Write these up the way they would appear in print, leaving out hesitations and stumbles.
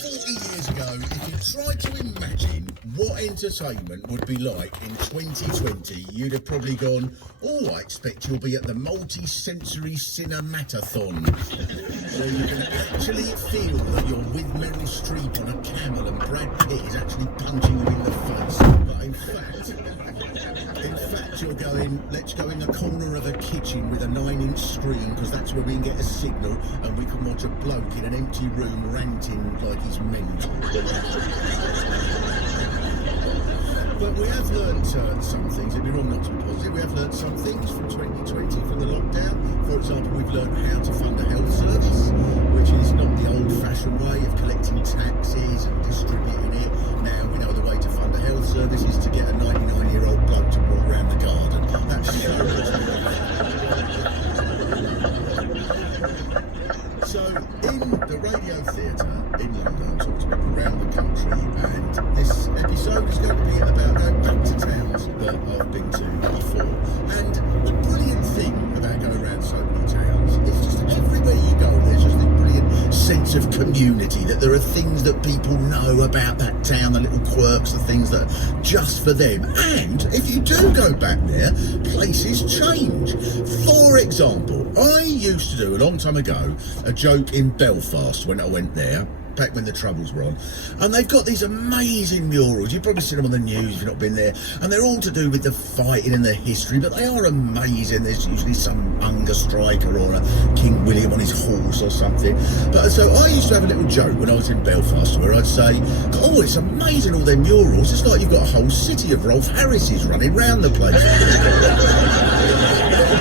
40 years ago, if you tried to imagine what entertainment would be like in 2020, you'd have probably gone, oh, I expect you'll be at the multi-sensory cinematathon, where you can actually feel that you're with Meryl Streep on a camel and Brad Pitt is actually punching you in the face. But in fact, you're going, let's go in the corner of a kitchen with a 9-inch screen, because that's where we can get a signal and we can watch a bloke in an empty room ranting like he's mental. But we have learned some things. It'd be wrong not to be positive. We have learned some things from 2020, from the lockdown. For example, we've learned how to fund a health service, which is not the old-fashioned way of collecting taxes and distributing it. Now we know the way to fund a health service is to get a 99-year-old bloke to walk around the garden. That's so much more. So, in the Radio Theatre in London, I talked to people around the country, and this episode is going to be about going back to towns that I've been to before. And the brilliant thing about going around so many towns is just everywhere you go, there's just this brilliant sense of community, that there are things that people know about that town, the little quirks, the things that are just for them. And if you do go back there, places change. For example, I used to do, a long time ago, a joke in Belfast when I went there, back when the Troubles were on, and they've got these amazing murals. You've probably seen them on the news if you've not been there, and they're all to do with the fighting and the history, but they are amazing. There's usually some hunger striker or a King William on his horse or something. But so I used to have a little joke when I was in Belfast where I'd say, oh, it's amazing, all their murals. It's like you've got a whole city of Rolf Harris's running round the place.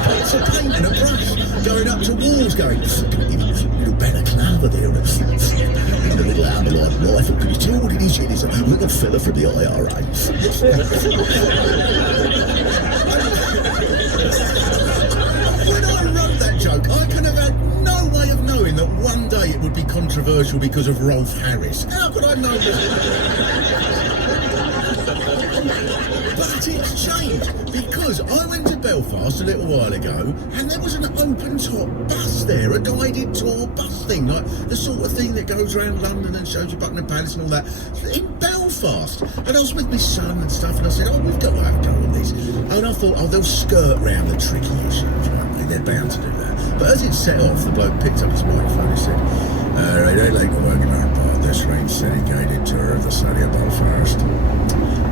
Pots of paint and a brush, going up to walls, going, little balaclava there, and a little Amalite rifle. Can you tell what it is? It is a little fella from the IRA. When I wrote that joke, I could have had no way of knowing that one day it would be controversial because of Rolf Harris. How could I know that? But it's changed, because I went to Belfast a little while ago and there was an open-top bus there, a guided tour bus thing, like the sort of thing that goes around London and shows you Buckingham Palace and all that, in Belfast. And I was with my son and stuff, and I said, oh, we've got to have a go on this. And I thought, oh, they'll skirt round the tricky issues, won't they? They're bound to do that. But as it set off, the bloke picked up his microphone and said, I'd like to welcome our part this rain-city guided tour of the city of Belfast.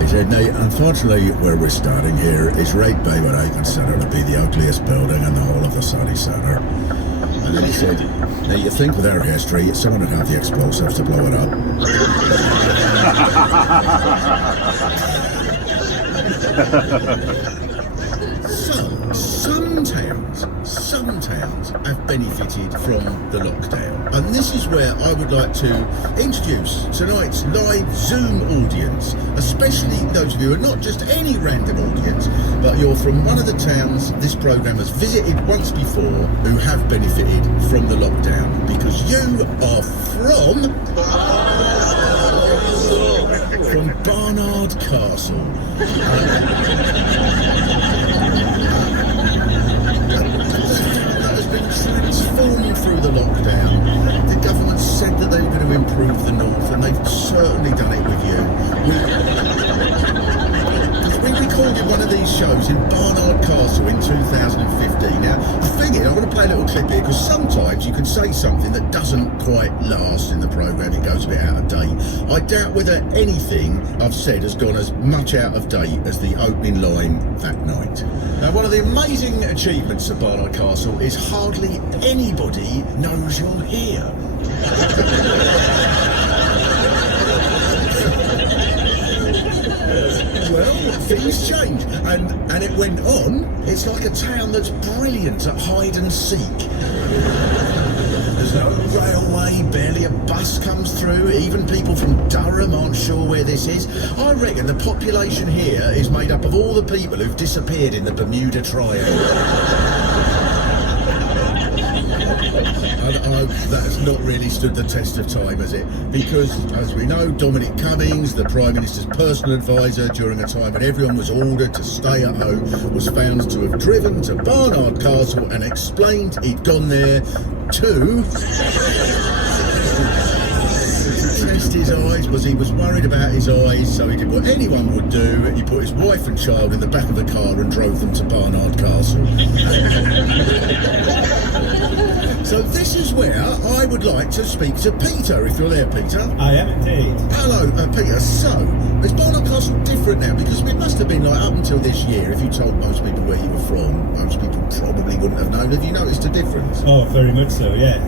He said, now, unfortunately, where we're starting here is right by what I consider to be the ugliest building in the whole of the city centre. And then he said, now, you think with our history, someone would have the explosives to blow it up. So, some towns have benefited from the lockdown. And this is where I would like to introduce tonight's live Zoom audience, especially those of you who are not just any random audience, but you're from one of the towns this programme has visited once before who have benefited from the lockdown, because you are from Barnard Castle. That has been transformed through the lockdown. The government said that they were going to improve the north, and they've certainly done it with you. We recorded one of these shows in Barnard Castle in 2015. Now, the thing is, I'm going to play a little clip here, because sometimes you can say something that doesn't quite last in the programme. It goes a bit out of date. I doubt whether anything I've said has gone as much out of date as the opening line that night. Now, one of the amazing achievements at Barnard Castle is hardly anybody knows you're here. Well, things change, and it went on. It's like a town that's brilliant at hide and seek. There's no railway, barely a bus comes through. Even people from Durham aren't sure where this is. I reckon the population here is made up of all the people who've disappeared in the Bermuda Triangle. And that has not really stood the test of time, has it? Because, as we know, Dominic Cummings, the Prime Minister's personal advisor during a time when everyone was ordered to stay at home, was found to have driven to Barnard Castle and explained he'd gone there to test his eyes because he was worried about his eyes, so he did what anyone would do. He put his wife and child in the back of a car and drove them to Barnard Castle. So this is where I would like to speak to Peter, if you're there, Peter. I am indeed. Hello, Peter. So, is Barnard Castle different now? Because it must have been like up until this year, if you told most people where you were from, most people probably wouldn't have known. Have you noticed a difference? Oh, very much so, yeah.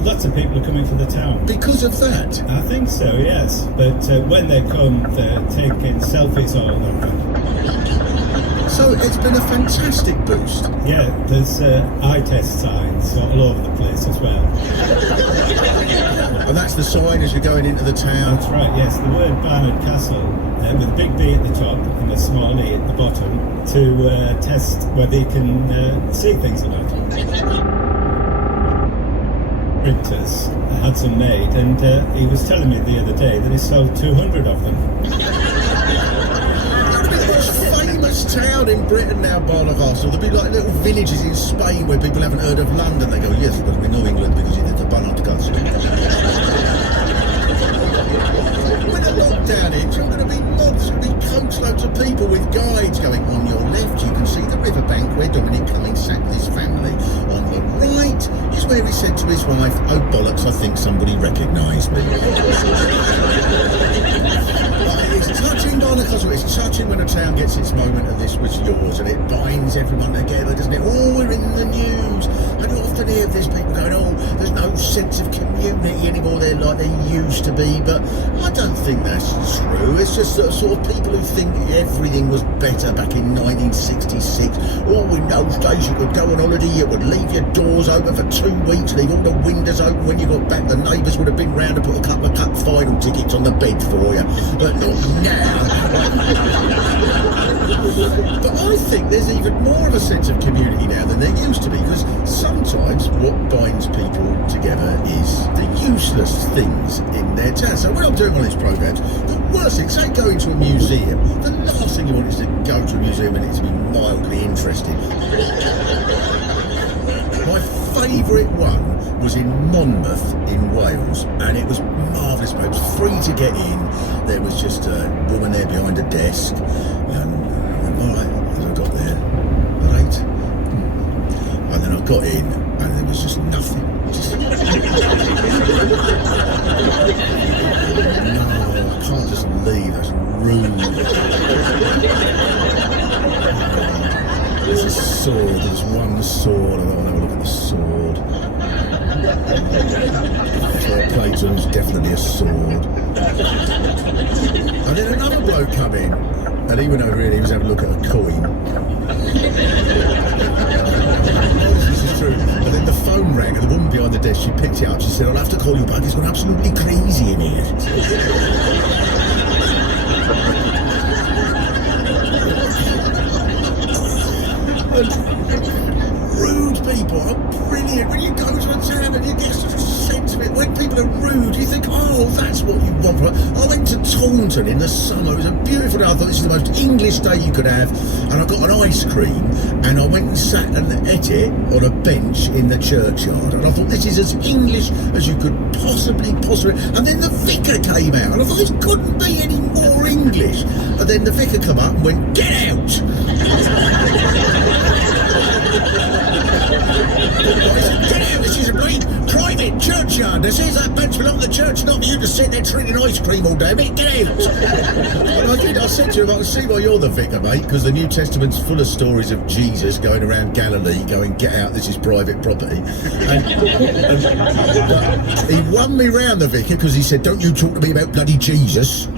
Lots of people are coming for the town. Because of that? I think so, yes. But when they come, they're taking selfies all over. So it's been a fantastic boost. Yeah, there's eye test signs all over the place as well. And that's the sign as you're going into the town? That's right, yes. The word Barnard Castle, with a big B at the top and a small E at the bottom, to test whether you can see things or not. Printers had some made, and he was telling me the other day that he sold 200 of them. Town in Britain now, Barnard Castle. There'll be like little villages in Spain where people haven't heard of London. They go, yes, but we know England because it's the Barnard Castle. When a lockdown hits, I'm going to be mobs, there'll be coachloads of people with guides going. On your left, you can see the riverbank where Dominic Cummings sacked his family. On the right is where he said to his wife, oh bollocks, I think somebody recognised me. It's touching, Barnard Castle. It's touching when a town gets its moment of this was yours, and it binds everyone together, doesn't it? Oh, we're in the news. And you often hear of these people going, oh, there's no sense of community anymore there like there used to be. But I don't think that's true. It's just sort of people who think everything was better back in 1966. Oh, in those days you could go on holiday, you would leave your doors open for 2 weeks, leave all the windows open. When you got back, the neighbours would have been round and put a couple of cup final tickets on the bed for you. But not now. But I think there's even more of a sense of community now than there used to be, because sometimes what binds people together is the useless things in their town. So when I'm doing one of these programmes, the worst thing, say going to a museum, the last thing you want is to go to a museum and it to be mildly interesting. My favourite one was in Monmouth in Wales, and it was marvellous. It was free to get in. There was just a woman there behind a desk, and I went, all right, as I got there, at 8, and then I got in, and there was just nothing. No, I can't just leave, that's rude. There's a sword, there's one sword, I don't want to have a look at the sword. Platon's definitely a sword. And then another bloke come in, and he went over here and he was having a look at a coin. This is true. And then the phone rang, and the woman behind the desk, she picked it up, she said, I'll have to call you back, it's gone absolutely crazy in here. Rude people are brilliant. When you go to a town and you get such a sense of it, when people are rude, you think, oh, that's what you want from it. I went to Taunton in the summer. It was a beautiful day. I thought this is the most English day you could have. And I got an ice cream, and I went and sat and ate it on a bench in the churchyard. And I thought, this is as English as you could possibly. And then the vicar came out, and I thought, this couldn't be any more English. And then the vicar come up and went, get out! This is a great private churchyard. This is that bench belongs to the church, not for you to sit there treating ice cream all day, mate. Get out! And I did. I said to him, I can see why you're the vicar, mate, because the New Testament's full of stories of Jesus going around Galilee going, get out, this is private property. And he won me round, the vicar, because he said, don't you talk to me about bloody Jesus.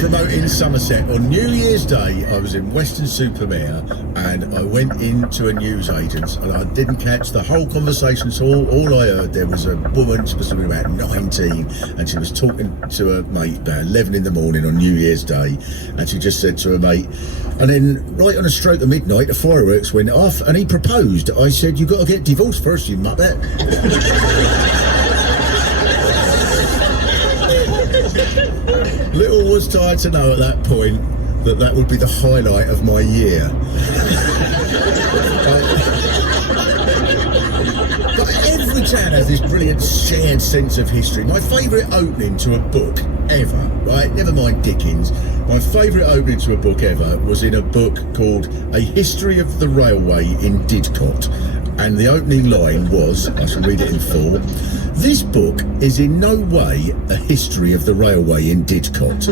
Promoting Somerset. On New Year's Day, I was in Weston-super-Mare, and I went into a newsagent's, and I didn't catch the whole conversation. So all I heard, there was a woman, she must have been about 19, and she was talking to her mate about 11 in the morning on New Year's Day, and she just said to her mate, and then right on a stroke of midnight, the fireworks went off, and he proposed. I said, you've got to get divorced first, you muppet. Little was I to know at that point that that would be the highlight of my year. But town has this brilliant shared sense of history. My favourite opening to a book ever, right? Never mind Dickens. My favourite opening to a book ever was in a book called A History of the Railway in Didcot. And the opening line was, I shall read it in full, "This book is in no way a history of the railway in Didcot."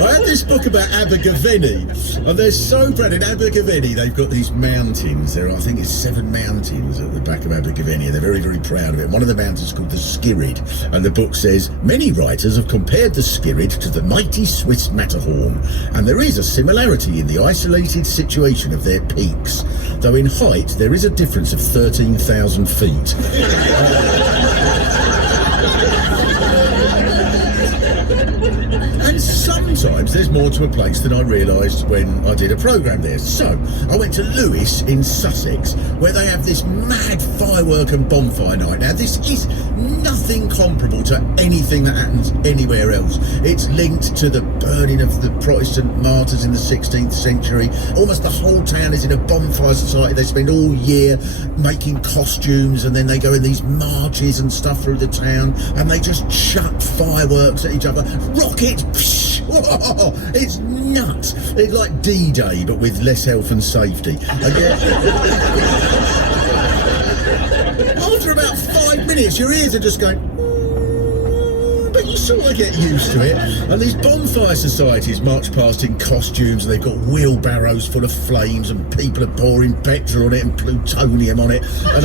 I had this book about Abergavenny, and they're so proud. In Abergavenny, they've got these mountains. There are, I think it's 7 mountains at the back of Abergavenny, and they're very, very proud of it. One of the mountains is called the Skirrid, and the book says, "Many writers have compared the Skirrid to the mighty Swiss Matterhorn, and there is a similarity in the isolated situation of their peaks, though in height there is a difference of 13,000 feet. And sometimes there's more to a place than I realised when I did a programme there. So, I went to Lewes in Sussex, where they have this mad firework and bonfire night. Now, this is nothing comparable to anything that happens anywhere else. It's linked to the burning of the Protestant martyrs in the 16th century. Almost the whole town is in a bonfire society. They spend all year making costumes, and then they go in these marches and stuff through the town, and they just chuck fireworks at each other. Rockets! Psh, oh, it's nuts. It's like D-Day, but with less health and safety. And yet, after about 5 minutes, your ears are just going, but you sort of get used to it. And these bonfire societies march past in costumes, and they've got wheelbarrows full of flames, and people are pouring petrol on it and plutonium on it. And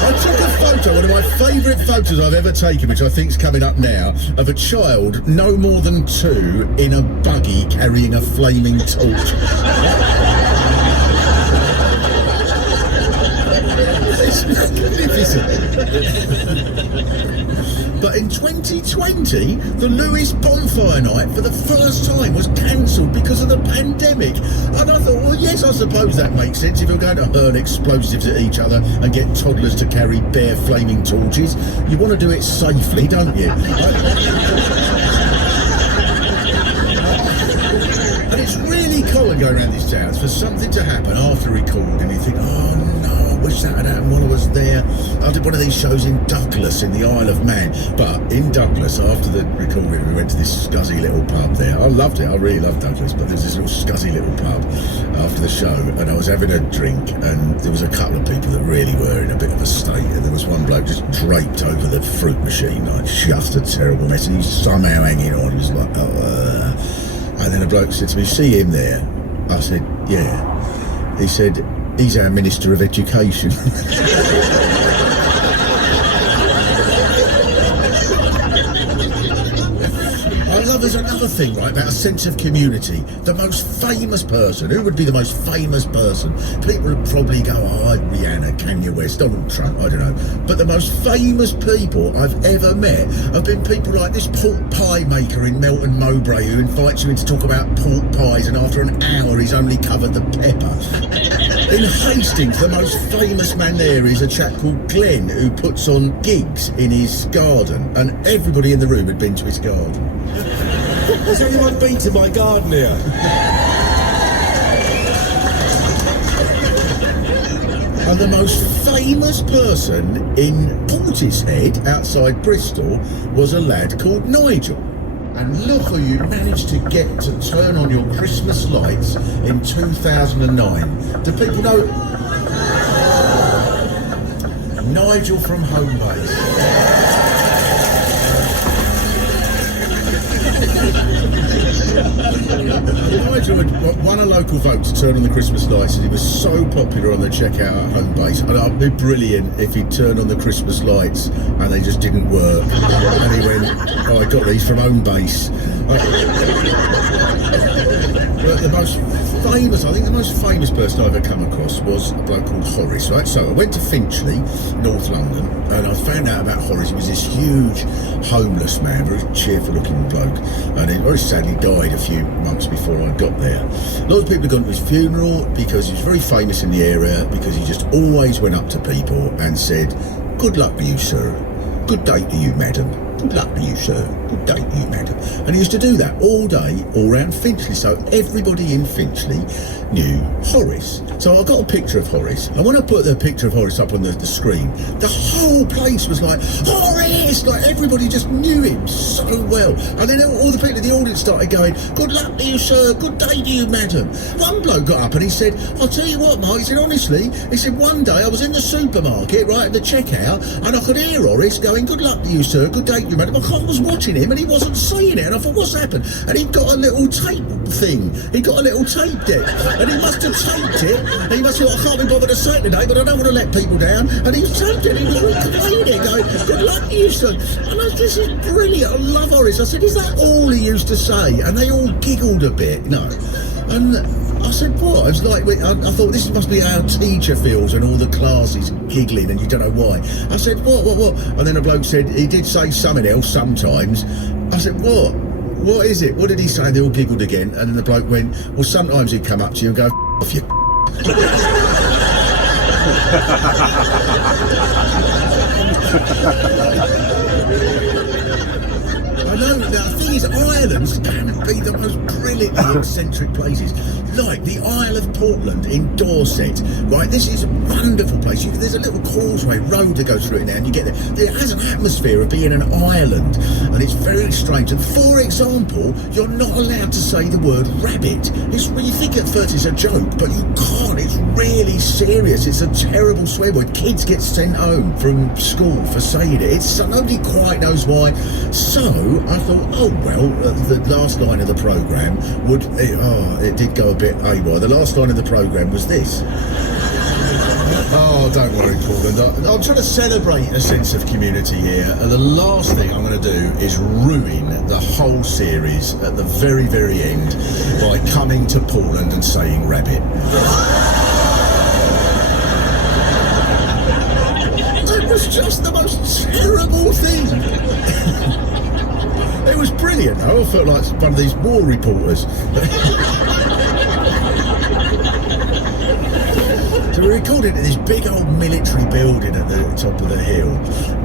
I took a photo, one of my favourite photos I've ever taken, which I think's coming up now, of a child no more than 2 in a buggy carrying a flaming torch. It's magnificent. But in 2020, the Lewes bonfire night for the first time was cancelled because of the pandemic. And I thought, well, yes, I suppose that makes sense. If you're going to hurl explosives at each other and get toddlers to carry bare flaming torches, you want to do it safely, don't you? And it's really common going around these towns for something to happen after record, and you think, oh no, I wish that had happened while I was there. I did one of these shows in Douglas in the Isle of Man, but in Douglas, after the recording, we went to this scuzzy little pub there. I loved it, I really loved Douglas, but there's this little scuzzy little pub after the show, and I was having a drink, and there was a couple of people that really were in a bit of a state, and there was one bloke just draped over the fruit machine, like just a terrible mess, and he's somehow hanging on. He was like, and then a bloke said to me, "See him there?" I said, "Yeah." He said, "He's our Minister of Education." I love, there's another thing, right, about a sense of community. The most famous person, who would be the most famous person? People would probably go, oh, Rihanna, Kanye West, Donald Trump, I don't know. But the most famous people I've ever met have been people like this pork pie maker in Melton Mowbray, who invites you in to talk about pork pies, and after an hour he's only covered the pepper. In Hastings, the most famous man there is a chap called Glenn, who puts on gigs in his garden, and everybody in the room had been to his garden. Has anyone been to my garden here? And the most famous person in Portishead, outside Bristol, was a lad called Nigel. And look who you managed to get to turn on your Christmas lights in 2009. Do people know? Nigel from Homebase. Nigel had won a local vote to turn on the Christmas lights, and he was so popular on the checkout at Homebase. And it'd be brilliant if he'd turned on the Christmas lights and they just didn't work. And he went, "Oh, I got these from Homebase." But the most famous, I think the most famous person I've ever come across was a bloke called Horace, right? So I went to Finchley, North London, and I found out about Horace. He was this huge homeless man, very cheerful looking bloke, and he very sadly died a few months before I got there. Lots of people had gone to his funeral because he was very famous in the area, because he just always went up to people and said, "Good luck to you, sir. Good day to you, madam." good luck to you, sir. Good day to you, madam. And he used to do that all day, all round Finchley. So everybody in Finchley knew Horace. So I got a picture of Horace, and when I put the picture of Horace up on the screen, the whole place was like, Horace! Like, everybody just knew him so well. And then all the people in the audience started going, good luck to you, sir. Good day to you, madam. One bloke got up and he said, I'll tell you what, Mark. He said, honestly, he said, one day I was in the supermarket, right, at the checkout, and I could hear Horace going, good luck to you, sir. Good day to you, madam. I was watching him and he wasn't saying it. And I thought, what's happened? And he'd got a little tape thing. He got a little tape deck. And he must have taped it. And he must have thought, I can't be bothered to say it today, but I don't want to let people down. And he taped it. And he was all playing it, going, good luck to you, sir. And I, this is brilliant. I love Horace. I said, is that all he used to say? And they all giggled a bit, you know. And I said, what? It was like, I thought, this must be how a teacher feels and all the class is giggling and you don't know why. I said, what? And then a bloke said, he did say something else sometimes. I said, what? What is it? What did he say? They all giggled again. And then the bloke went, well, sometimes he'd come up to you and go, off you. I know, the thing is, islands can be the most brilliantly eccentric places. Like the Isle of Portland in Dorset, right? This is a wonderful place. There's a little causeway road that goes through it now, and you get there. It has an atmosphere of being an island, and it's very strange. And for example, you're not allowed to say the word rabbit. When you think at first it's a joke, but you can't. It's really serious. It's a terrible swear word. Kids get sent home from school for saying it. Nobody quite knows why. So I thought, oh well, the last line of the programme it did go a bit haywire. The last line of the programme was this. Oh, don't worry, Portland. I'm trying to celebrate a sense of community here, and the last thing I'm going to do is ruin the whole series at the very, very end by coming to Portland and saying rabbit. It was just the most terrible thing. It was brilliant, though. I felt like one of these war reporters. So we recorded in this big old military building at the top of the hill,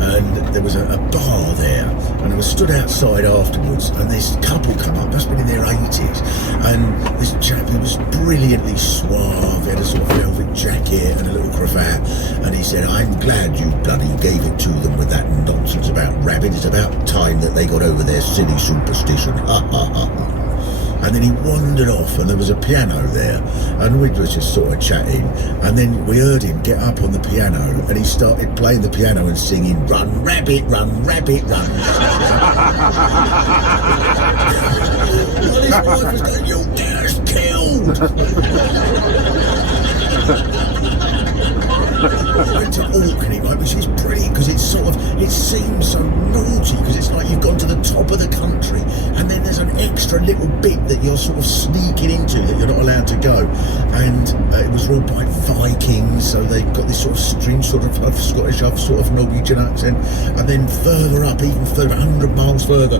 and there was a bar there, and I was stood outside afterwards, and this couple come up, must have been in their 80s, and this chap who was brilliantly suave, he had a sort of velvet jacket and a little cravat, and he said, I'm glad you bloody gave it to them with that nonsense about rabbit. It's about time that they got over their silly superstition. Ha ha ha. And then he wandered off, and there was a piano there, and we were just sort of chatting, and then we heard him get up on the piano, and he started playing the piano and singing, run rabbit, run rabbit, run. While his wife was going, your dad's killed. I went to Orkney, right, which is brilliant because it seems so naughty because it's like you've gone to the top of the country and then there's an extra little bit that you're sort of sneaking into that you're not allowed to go. And it was ruled by Vikings, so they've got this sort of strange sort of Scottish, sort of Norwegian accent. And then further up, even further, 100 miles further,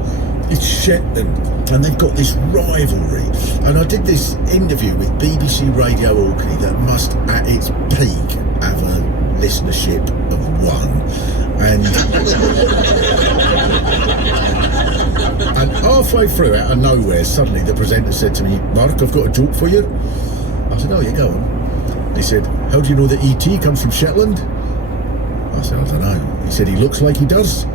it's Shetland, and they've got this rivalry. And I did this interview with BBC Radio Orkney that must, at its peak, have a listenership of 1. And halfway through, out of nowhere, suddenly the presenter said to me, Mark, I've got a joke for you. I said, oh, yeah, go on. He said, how do you know that E.T. comes from Shetland? I said, I don't know. He said, he looks like he does.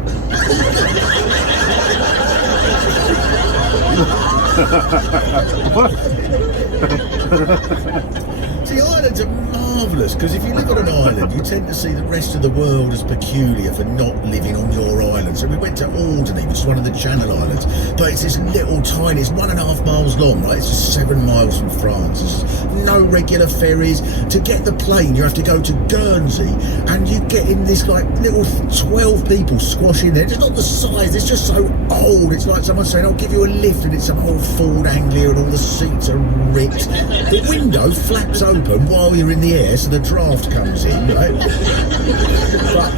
See, islands are marvellous because if you live on an island, you tend to see the rest of the world as peculiar for not living on your island. So we went to Alderney, which is one of the Channel Islands, but it's this little tiny, it's 1.5 miles long, right? It's just 7 miles from France. There's no regular ferries. To get the plane, you have to go to Guernsey, and you get in this like little 12 people squashing there. It's not the size, it's just so old. It's like someone saying, I'll give you a lift, and it's some old Ford Anglia and all the seats are ripped. The window flaps open while you're in the air, so the draft comes in, right? But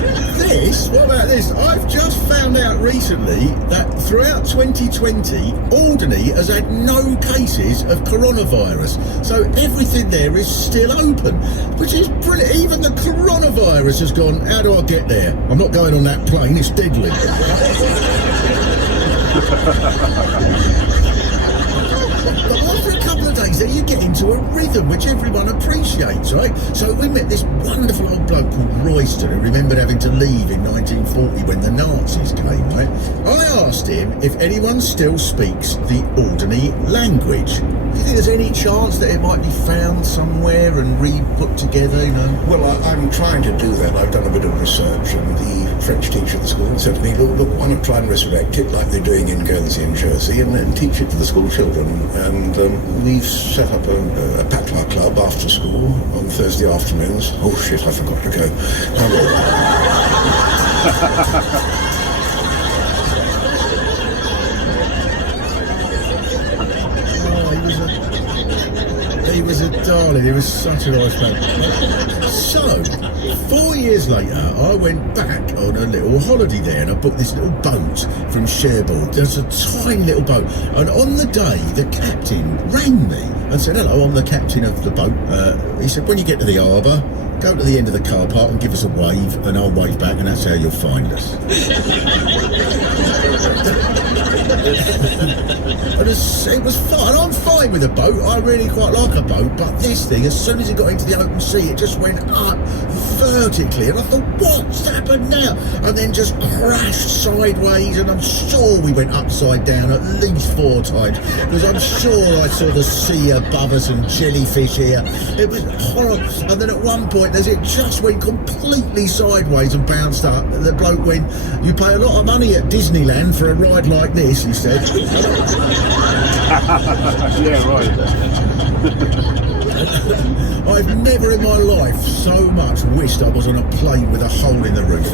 what about this? I've just found out recently that throughout 2020, Alderney has had no cases of coronavirus. So everything there is still open, which is brilliant. Even the coronavirus has gone, how do I get there? I'm not going on that plane, it's deadly. But after a couple of days there, you get into a rhythm which everyone appreciates, right? So we met this wonderful old bloke called Royston, who remembered having to leave in 1940 when the Nazis came, right? I asked him if anyone still speaks the Alderney language. Do you think there's any chance that it might be found somewhere and re-put together, you know? Well, I'm trying to do that. I've done a bit of research, and the French teacher at the school said to me, look, why not try and resurrect it like they're doing in Guernsey and Jersey, and teach it to the school children. And we've set up a patois club after school on Thursday afternoons. Oh shit, I forgot to go. He was a darling, he was such a nice man. So, 4 years later, I went back on a little holiday there, and I booked this little boat from Cherbourg. There's a tiny little boat, and on the day, the captain rang me and said, hello, I'm the captain of the boat. He said, when you get to the harbour, go to the end of the car park and give us a wave, and I'll wave back, and that's how you'll find us. And it was fine. I'm fine with a boat. I really quite like a boat, but this thing, as soon as it got into the open sea, it just went up vertically, and I thought, what's happened now? And then just crashed sideways, and I'm sure we went upside down at least 4 times, because I'm sure I saw the sea above us and jellyfish here. It was horrible. And then at one point, as it just went completely sideways and bounced up, the bloke went, you pay a lot of money at Disneyland for a ride like this, he said. Yeah, right. I've never in my life so much wished I was on a plane with a hole in the roof.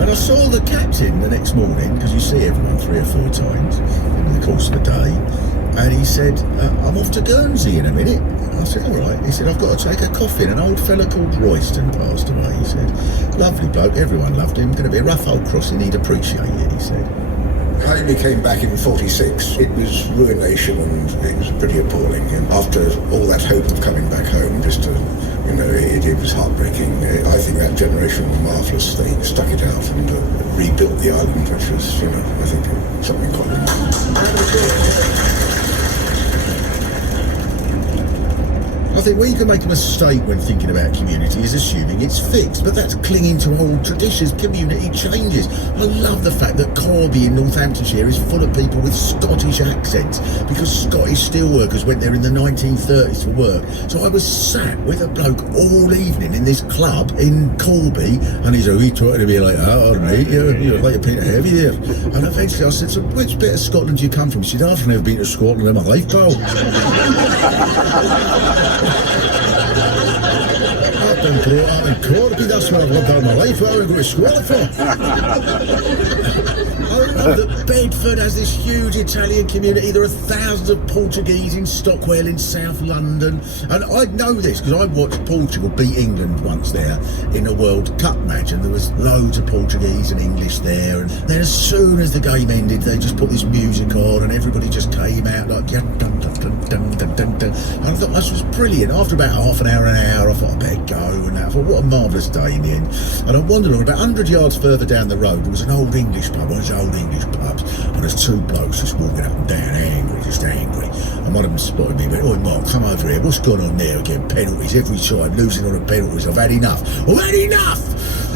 And I saw the captain the next morning, because you see everyone 3 or 4 times in the course of the day, and he said, I'm off to Guernsey in a minute. I said, all right. He said, I've got to take a coffee. And an old fella called Royston passed away, he said. Lovely bloke, everyone loved him. Going to be a rough old crossing, he'd appreciate it, he said. I only came back in 46. It was ruination, and it was pretty appalling. And after all that hope of coming back home, just to, it was heartbreaking. I think that generation were marvellous. They stuck it out and rebuilt the island, which was, I think something quite remarkable. I think where you can make a mistake when thinking about community is assuming it's fixed, but that's clinging to old traditions. Community changes. I love the fact that Corby in Northamptonshire is full of people with Scottish accents, because Scottish steelworkers went there in the 1930s for work. So I was sat with a bloke all evening in this club in Corby, and he's trying to be like, oh, mate, you're like a pint of heavy here. And eventually I said, so which bit of Scotland do you come from? She said, I've never been to Scotland in my life, pal. I've been brought up in Corby, that's where I've lived all my life. What am I going to Scotland for? I love that Bedford has this huge Italian community. There are thousands of Portuguese in Stockwell in South London, and I know this because I watched Portugal beat England once there in a World Cup match, and there was loads of Portuguese and English there, and then as soon as the game ended they just put this music on and everybody just came out like dun, dun, dun, dun, dun, dun, dun, dun. And I thought this was brilliant. After about half an hour, I thought I better go, and that. I thought what a marvellous day in the end. And I wandered on about 100 yards further down the road. There was an old English pub, one of those old English pubs, and there's 2 blokes just walking up and down, just angry. And one of them spotted me and went, oi Mark, come over here, what's going on there again? Penalties every time, losing on the penalties, I've had enough. I've had enough!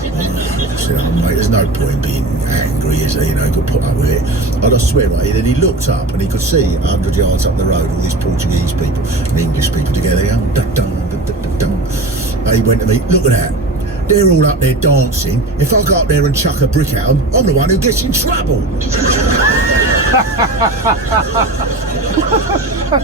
I said, oh mate, there's no point in being angry, is there? You could put up with it. And I swear, right, then he looked up and he could see 100 yards up the road all these Portuguese people and English people together going, dun, dun, dun, dun, dun, dun. And he went to me, look at that. They're all up there dancing. If I go up there and chuck a brick at them, I'm the one who gets in trouble. I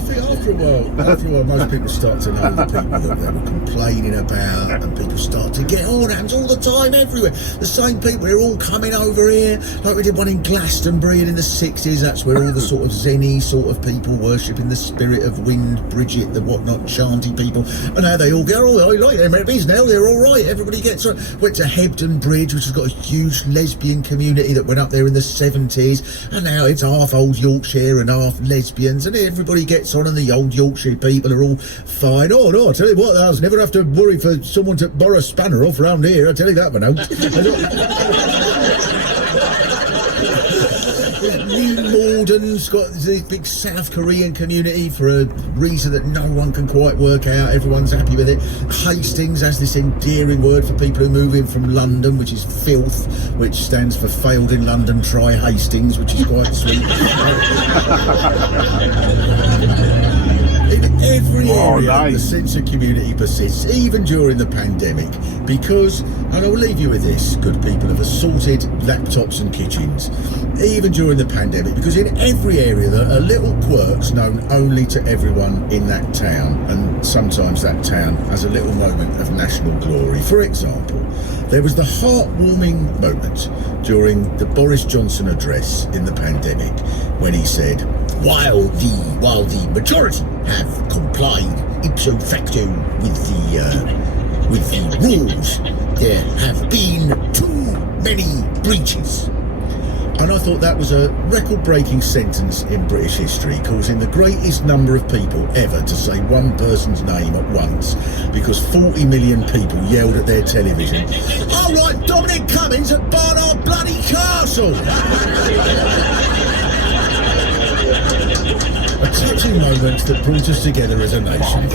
think after a while, most people start to know the people that they were complaining about, and people start to get on. It happens all the time, everywhere. The same people, they're all coming over here. Like we did one in Glastonbury in the 60s. That's where all the sort of zenny sort of people worshipping the spirit of wind, Bridget, the whatnot, chanty people. And now they all go, oh, I like them Rebbies now, they're all right. Everybody gets on. Went to Hebden Bridge, which has got a huge lesbian community that went up there in the 70s, and now it's half old Yorkshire and half lesbians, and everybody gets on, and the old Yorkshire people are all fine. Oh no, I tell you what, I was never have to worry for someone to borrow a spanner off round here, I tell you that, Manoj. New Malden's got this big South Korean community for a reason that no one can quite work out. Everyone's happy with it. Hastings has this endearing word for people who move in from London, which is filth, which stands for failed in London, try Hastings, which is quite sweet. In every area, the sense of community persists, even during the pandemic, because, and I will leave you with this, good people, of assorted laptops and kitchens, even during the pandemic, because in every area there are little quirks known only to everyone in that town, and sometimes that town has a little moment of national glory. For example, there was the heartwarming moment during the Boris Johnson address in the pandemic when he said, while the majority have complied ipso facto with the rules, there have been too many breaches. And I thought that was a record-breaking sentence in British history, causing the greatest number of people ever to say one person's name at once, because 40 million people yelled at their television, "All right, Dominic Cummings at Barnard bloody Castle!" A touching moment that brought us together as a nation.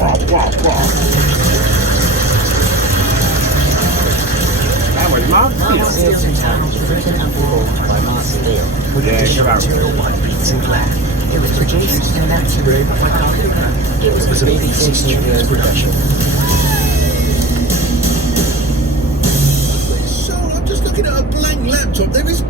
That was Mark Steele's in town, written and performed by Mark Steele, with additional material by Pete Sinclair. It was produced in an empty room by Carl Cooper. It was a BBC Studios production. So I'm just looking at a blank laptop. There is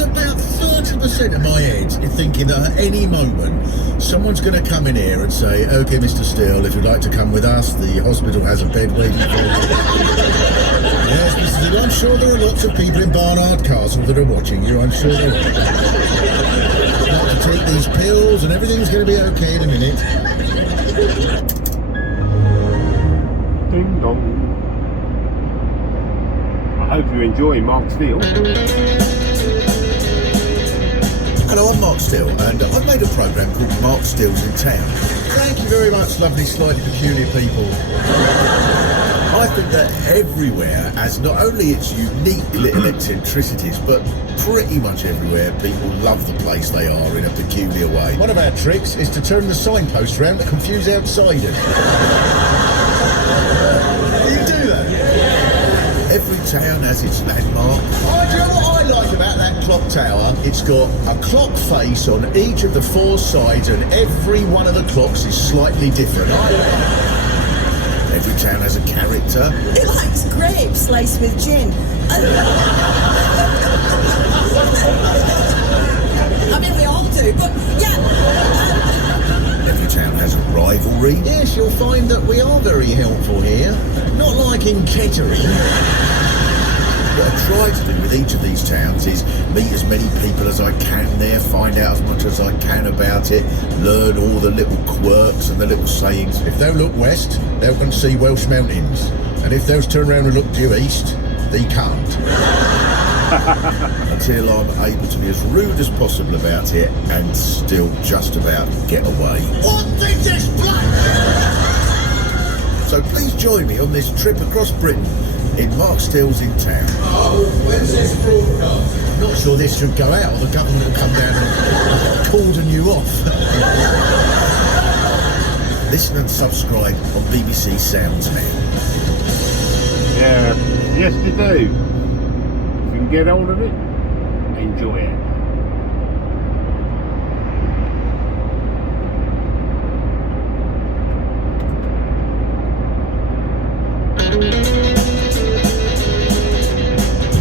about 30% of my head thinking that at any moment someone's going to come in here and say, "Okay, Mr. Steele, if you'd like to come with us, the hospital has a bed waiting for you." Yes, Mr. Steele, I'm sure there are lots of people in Barnard Castle that are watching you. I'm sure there are. You've got to take these pills and everything's going to be okay in a minute. Ding dong. I hope you enjoy Mark Steele. Hello, I'm Mark Steele, and I've made a programme called Mark Steele's in Town. Thank you very much, lovely, slightly peculiar people. I think that everywhere has not only its unique little eccentricities, but pretty much everywhere people love the place they are in a peculiar way. One of our tricks is to turn the signpost round to confuse outsiders. Do you do that? Every town has its landmark. Oh, do you know what I like about that clock tower? It's got a clock face on each of the four sides, and every one of the clocks is slightly different. Every town has a character. It likes grapes laced with gin. I mean, we all do, but yeah. Every town has a rivalry. Yes, you'll find that we are very helpful here. Not like in Kettering. What I try to do with each of these towns is meet as many people as I can there, find out as much as I can about it, learn all the little quirks and the little sayings. If they'll look west, they'll can see Welsh mountains. And if they'll turn around and look due east, they can't. Until I'm able to be as rude as possible about it and still just about get away. What is this place? So please join me on this trip across Britain in Mark Steele's in Town. Oh, when's this broadcast? I'm not sure this should go out, or the government will come down and cordon you off. Listen and subscribe on BBC Sounds now. Yeah, yes you do. If you can get hold of it, enjoy it.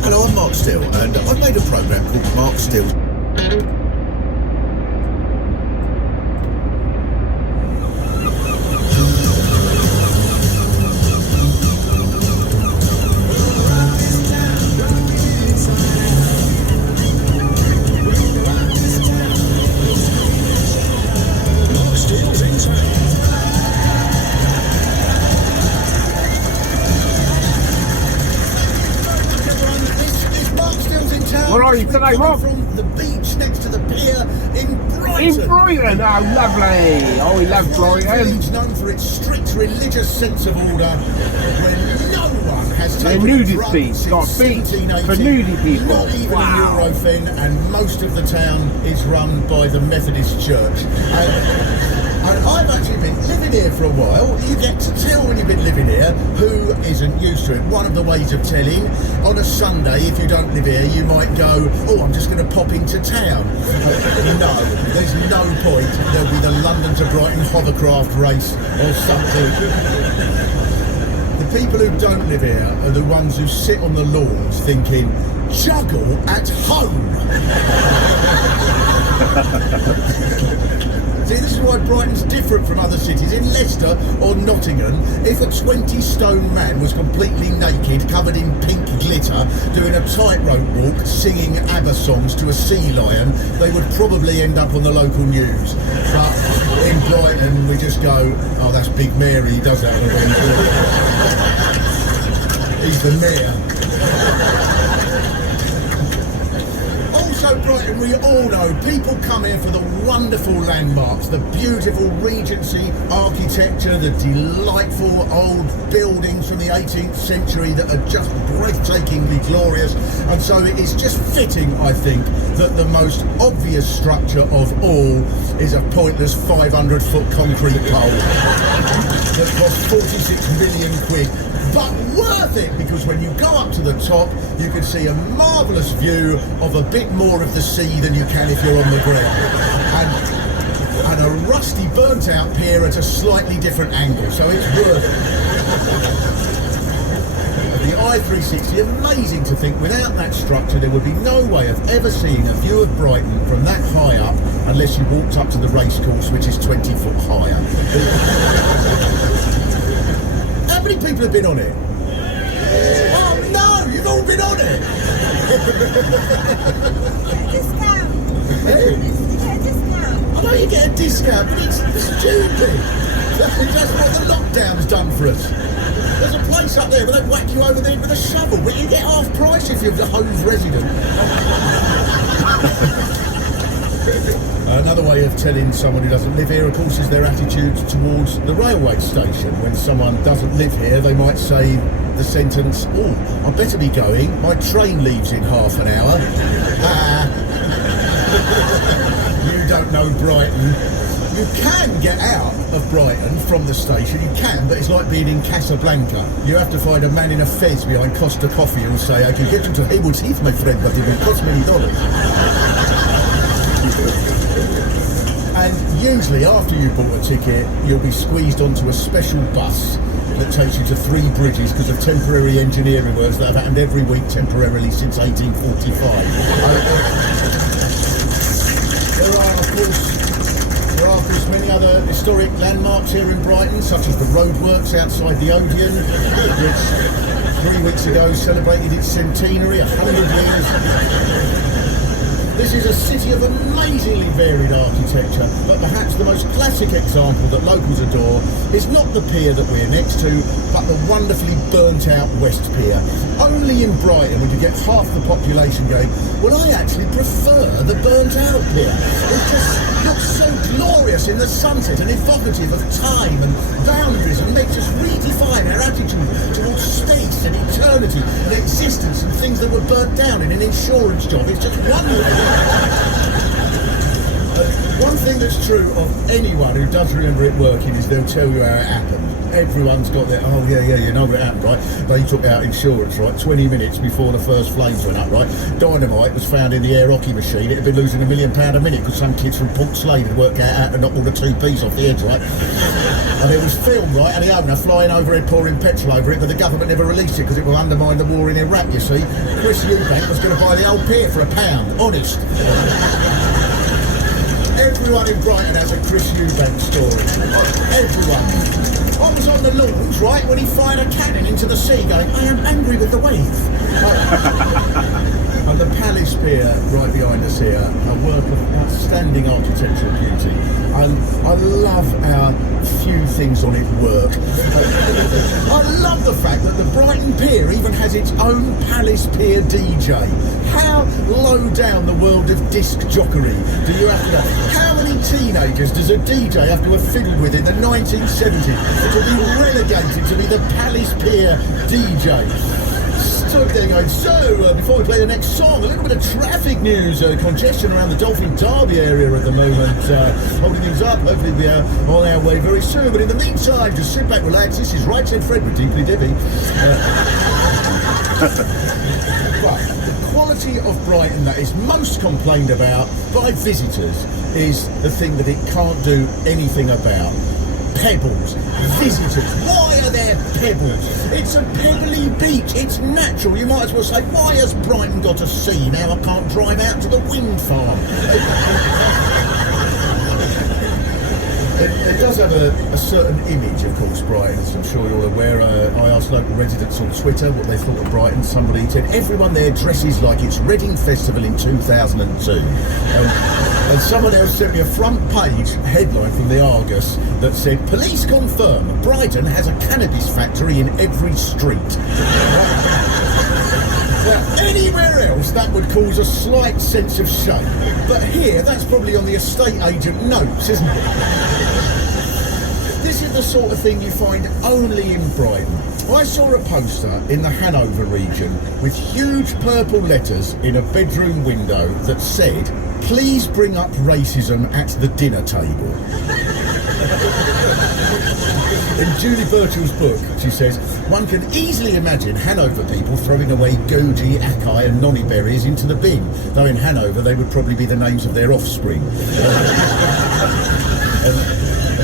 Hello, I'm Mark Steele, and I've made a programme called Mark Steele. Mark Steele's in Town. Where are you we're today, coming Rob? from the beach next to the pier in Brighton. In Brighton, oh lovely. Oh, we love Brighton. Village known for its strict religious sense of order, where no one has No taken nudity, drugs since got beach 1780. for nudie people. Not even Wow. a Eurofin, and most of the town is run by the Methodist Church. And I've actually been living here for a while. You get to tell when you've been living here who isn't used to it. One of the ways of telling, on a Sunday, if you don't live here, you might go, oh, I'm just going to pop into town. No, there's no point. There'll be the London to Brighton hovercraft race or something. The people who don't live here are the ones who sit on the lawns thinking, juggle at home. See, this is why Brighton's different from other cities. In Leicester or Nottingham, if a 20-stone man was completely naked, covered in pink glitter, doing a tightrope walk, singing ABBA songs to a sea lion, they would probably end up on the local news. But in Brighton, we just go, oh, that's Big Mary, he does that on a Wednesday. He's the mayor. Also, Brighton, we all know people come here for the wonderful landmarks, the beautiful Regency architecture, the delightful old buildings from the 18th century that are just breathtakingly glorious. And so it is just fitting, I think, that the most obvious structure of all is a pointless 500-foot concrete pole that costs 46 million quid. But worth it, because when you go up to the top, you can see a marvellous view of a bit more of the sea than you can if you're on the ground. And a rusty, burnt-out pier at a slightly different angle, so it's worth it. The I-360, amazing to think without that structure there would be no way of ever seeing a view of Brighton from that high up unless you walked up to the racecourse, which is 20 foot higher. How many people have been on it? Oh no, you've all been on it! Discount. Hey, Yeah, discount. I know you get a discount, but it's stupid. That's what the lockdown's done for us. There's a place up there where they whack you over there with a shovel, but you get half price if you're the Hove resident. Another way of telling someone who doesn't live here, of course, is their attitude towards the railway station. When someone doesn't live here, they might say the sentence, oh, I better be going, my train leaves in half an hour. You don't know Brighton. You can get out of Brighton from the station, you can, but it's like being in Casablanca. You have to find a man in a fez behind Costa Coffee who'll say, I can get you to Haywards Heath, my friend, but it will cost many dollars. And usually after you bought a ticket, you'll be squeezed onto a special bus that takes you to Three Bridges because of temporary engineering works that have happened every week temporarily since 1845. There are, of course, many other historic landmarks here in Brighton, such as the roadworks outside the Odeon, which 3 weeks ago celebrated its centenary, 100 years. This is a city of amazingly varied architecture, but perhaps the most classic example that locals adore is not the pier that we're next to, but the wonderfully burnt-out West Pier. Only in Brighton would you get half the population going, well, I actually prefer the burnt-out pier. It just looks so glorious in the sunset and evocative of time and boundaries, and makes us redefine our attitude towards space and eternity and existence and things that were burnt down in an insurance job. It's just wonderful. One thing that's true of anyone who does remember it working is they'll tell you how it happened. Everyone's got their, oh yeah, you know what happened, right? They took out insurance, right? 20 minutes before the first flames went up, right? Dynamite was found in the air hockey machine. It had been losing £1 million a minute because some kids from Port Slade had worked out how to knock all the 2p's off the edge, right? And it was filmed, right? And the owner flying overhead pouring petrol over it, but the government never released it because it will undermine the war in Iraq, you see. Chris Eubank was going to buy the old pier for £1, honest. Everyone in Brighton has a Chris Eubank story. Everyone. I was on the lawns, right, when he fired a cannon into the sea going, I am angry with the waves. And the Palace Pier right behind us here, a work of outstanding architectural beauty. And I love how few things on it work. I love the fact that the Brighton Pier even has its own Palace Pier DJ. How low down the world of disc jockery do you have to go? How many teenagers does a DJ have to have fiddled with in the 1970s to be relegated to be the Palace Pier DJ? So there you go. So before we play the next song, a little bit of traffic news. Congestion around the Dolphin Derby area at the moment, holding things up. Hopefully we'll be on our way very soon. But in the meantime, just sit back, relax. This is Right Said Fred with Deeply Debbie. Right, the quality of Brighton that is most complained about by visitors is the thing that it can't do anything about. Pebbles. Visitors. Why are there pebbles? It's a pebbly beach. It's natural. You might as well say, why has Brighton got a sea? Now I can't drive out to the wind farm. It does have a certain image, of course, Brighton, as I'm sure you're aware. I asked local residents on Twitter what they thought of Brighton. Somebody said everyone there dresses like it's Reading Festival in 2002. And someone else sent me a front page headline from the Argus that said, police confirm Brighton has a cannabis factory in every street. Now, anywhere else that would cause a slight sense of shame, but here that's probably on the estate agent notes, isn't it? This is the sort of thing you find only in Brighton. I saw a poster in the Hanover region with huge purple letters in a bedroom window that said, please bring up racism at the dinner table. In Julie Birchall's book, she says, one can easily imagine Hanover people throwing away goji, acai and nonny berries into the bin, though in Hanover they would probably be the names of their offspring.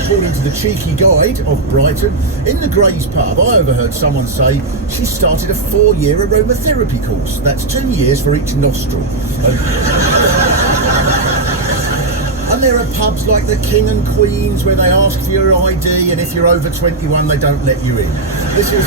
According to the cheeky guide of Brighton, in the Grays pub, I overheard someone say she started a 4-year aromatherapy course. That's 2 years for each nostril. And there are pubs like the King and Queen's where they ask for your ID, and if you're over 21 they don't let you in. This is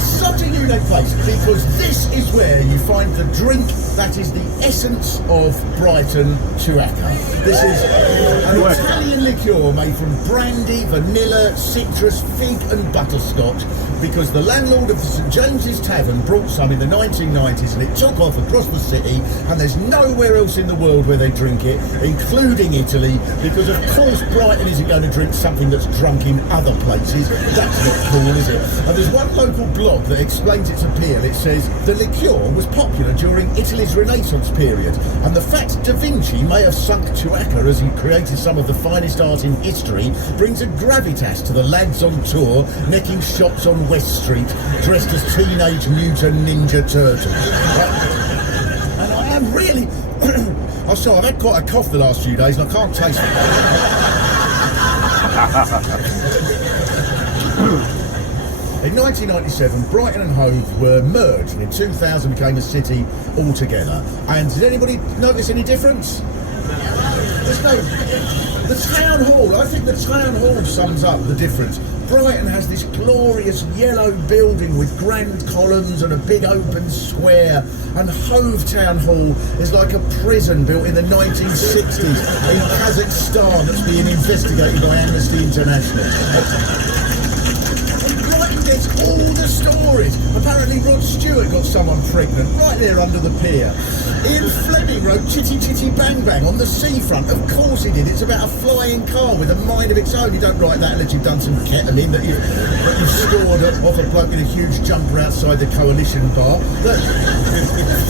such a unique place because this is where you find the drink that is the essence of Brighton Tuaca. This is an Italian liqueur made from brandy, vanilla, citrus, fig and butterscotch, because the landlord of the St James's Tavern brought some in the 1990s and it took off across the city, and there's nowhere else in the world where they drink it, including Italy, because of course Brighton isn't going to drink something that's drunk in other places. That's not cool, is it? And there's one local blog that explains its appeal. It says, the liqueur was popular during Italy's Renaissance period, and the fact Da Vinci may have sunk Tuaca as he created some of the finest art in history brings a gravitas to the lads on tour necking shots on West Street dressed as Teenage Mutant Ninja Turtles. And I am really... I'm sorry, I've had quite a cough the last few days and I can't taste it. In 1997, Brighton and Hove were merged, and in 2000 became a city altogether. And did anybody notice any difference? There's no... The town hall, I think the town hall sums up the difference. Brighton has this glorious yellow building with grand columns and a big open square, and Hove Town Hall is like a prison built in the 1960s in Kazakhstan that's being investigated by Amnesty International. Gets all the stories. Apparently Rod Stewart got someone pregnant right there under the pier. Ian Fleming wrote Chitty Chitty Bang Bang on the seafront. Of course he did. It's about a flying car with a mind of its own. You don't write that unless you've done some ketamine that you've stored off a bloke in a huge jumper outside the Coalition bar. The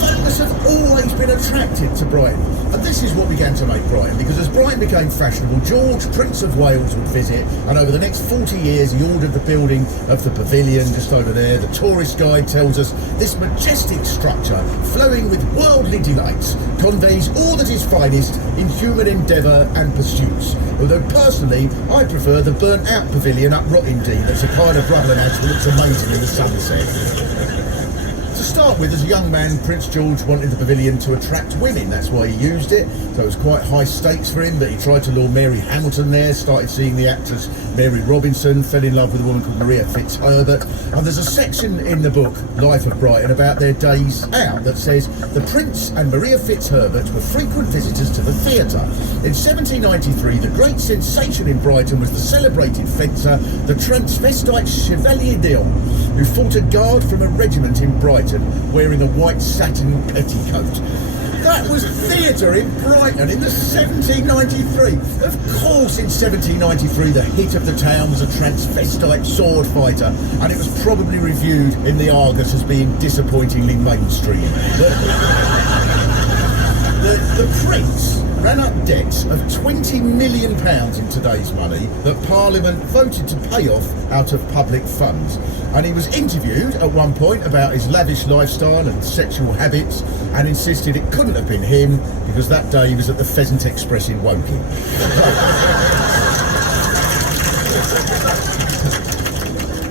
famous have always been attracted to Brighton. And this is what began to make Brighton, because as Brighton became fashionable, George, Prince of Wales, would visit, and over the next 40 years he ordered the building of the Pavilion just over there. The tourist guide tells us this majestic structure, flowing with worldly delights, conveys all that is finest in human endeavour and pursuits. Although personally, I prefer the burnt-out Pavilion up Rottingdean. It's a kind of rubber match that looks amazing in the sunset. To start with, as a young man, Prince George wanted the pavilion to attract women. That's why he used it. So it was quite high stakes for him, but he tried to lure Mary Hamilton there, started seeing the actress Mary Robinson, fell in love with a woman called Maria Fitzherbert. And there's a section in the book, Life of Brighton, about their days out that says the Prince and Maria Fitzherbert were frequent visitors to the theatre. In 1793, the great sensation in Brighton was the celebrated fencer, the transvestite Chevalier d'Eon, who fought a guard from a regiment in Brighton wearing a white satin petticoat. That was theatre in Brighton in the 1793. Of course, in 1793, the hit of the town was a transvestite sword fighter, and it was probably reviewed in the Argus as being disappointingly mainstream. The Prince ran up debts of £20 million in today's money that Parliament voted to pay off out of public funds. And he was interviewed at one point about his lavish lifestyle and sexual habits and insisted it couldn't have been him because that day he was at the Pheasant Express in Woking.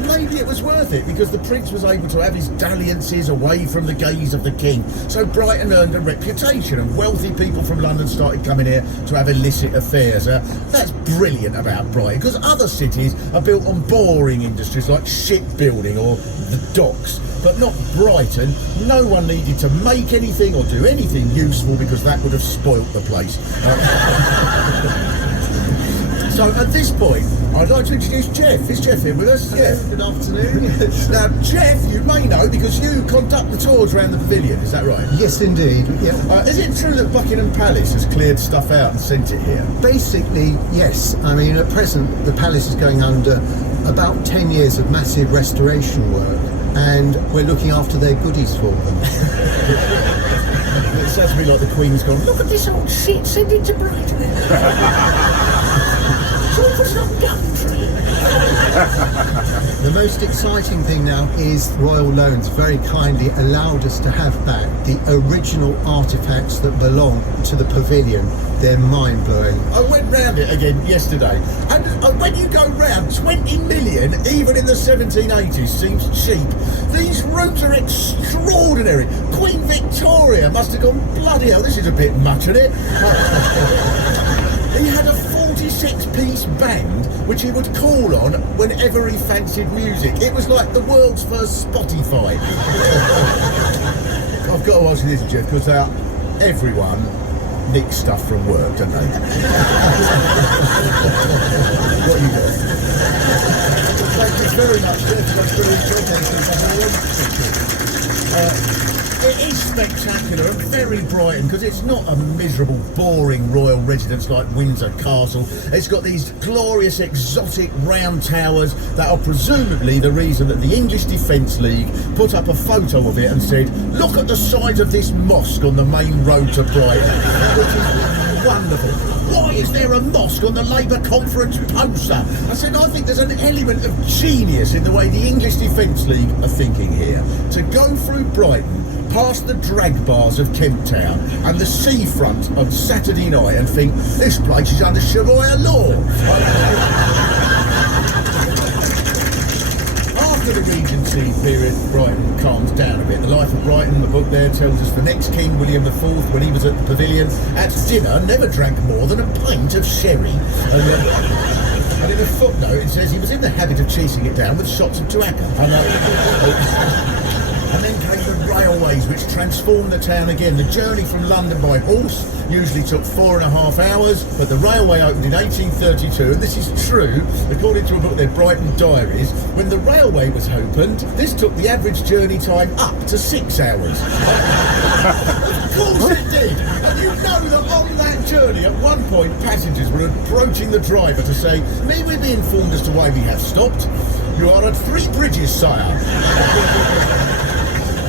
Maybe it was worth it because the Prince was able to have his dalliances away from the gaze of the King. So Brighton earned a reputation and wealthy people from London started coming here to have illicit affairs. That's brilliant about Brighton because other cities are built on boring industries like shipbuilding or the docks. But not Brighton. No one needed to make anything or do anything useful because that would have spoilt the place. So at this point, I'd like to introduce Jeff. Is Jeff here with us? Hello, good afternoon. Now, Jeff, you may know because you conduct the tours around the pavilion, is that right? Yes, indeed. Yeah. Is it true that Buckingham Palace has cleared stuff out and sent it here? Basically, yes. I mean, at present, the palace is going under about 10 years of massive restoration work, and we're looking after their goodies for them. It sounds to me like the Queen's gone, look at this old shit, send it to Brighton. The most exciting thing now is Royal Loans very kindly allowed us to have back the original artefacts that belong to the pavilion. They're mind-blowing. I went round it again yesterday, and when you go round, 20 million, even in the 1780s, seems cheap. These rooms are extraordinary. Queen Victoria must have gone, bloody hell, this is a bit much, isn't it? He had a 46-piece band which he would call on whenever he fancied music. It was like the world's first Spotify. I've got to ask you this, Jeff, because everyone nicks stuff from work, don't they? What you got? Thank you very much, Jeff. That's brilliant. It is spectacular and very Brighton because it's not a miserable, boring royal residence like Windsor Castle. It's got these glorious, exotic round towers that are presumably the reason that the English Defence League put up a photo of it and said, look at the size of this mosque on the main road to Brighton, which is wonderful. Why is there a mosque on the Labour conference poster? I said, I think there's an element of genius in the way the English Defence League are thinking here. To go through Brighton, past the drag bars of Kent Town and the seafront on Saturday night and think, this place is under Sharia law. After the Regency period, Brighton calms down a bit. The Life of Brighton, the book there, tells us the next king, William IV, when he was at the pavilion, at dinner, never drank more than a pint of sherry. And in a footnote, it says he was in the habit of cheesing it down with shots of tobacco. And then came the railways, which transformed the town again. The journey from London by horse usually took 4.5 hours, but the railway opened in 1832, and this is true, according to a book, their Brighton Diaries. When the railway was opened, this took the average journey time up to 6 hours. Of course it did! And you know that on that journey, at one point, passengers were approaching the driver to say, may we be informed as to why we have stopped? You are at 3 bridges, sire.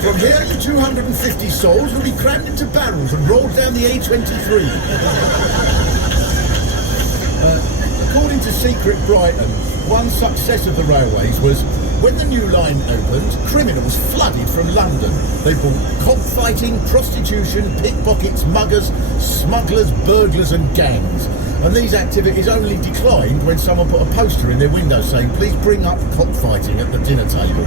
From here, 250 souls will be crammed into barrels and rolled down the A23. According to Secret Brighton, one success of the railways was when the new line opened, criminals flooded from London. They brought cockfighting, prostitution, pickpockets, muggers, smugglers, burglars and gangs. And these activities only declined when someone put a poster in their window saying, please bring up cockfighting at the dinner table.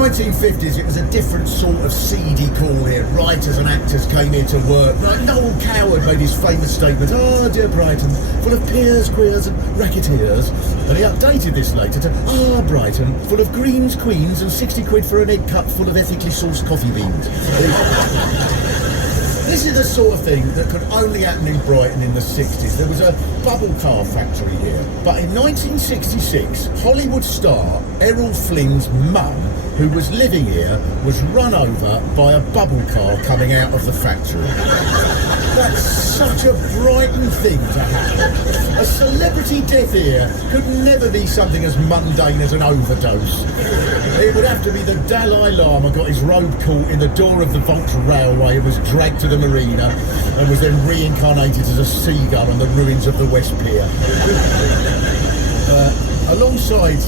1950s, it was a different sort of seedy call here. Writers and actors came here to work. Like Noel Coward made his famous statement, "Ah, dear Brighton, full of peers, queers and racketeers." And he updated this later to, "Ah, Brighton, full of greens, queens and 60 quid for an egg cup full of ethically sourced coffee beans." This is the sort of thing that could only happen in Brighton in the 60s. There was a bubble car factory here. But in 1966, Hollywood star Errol Flynn's mum, who was living here, was run over by a bubble car coming out of the factory. That's such a Brighton thing to happen. A celebrity death here could never be something as mundane as an overdose. It would have to be the Dalai Lama got his robe caught in the door of the Vauxhall Railway and was dragged to the marina and was then reincarnated as a seagull on the ruins of the West Pier. Alongside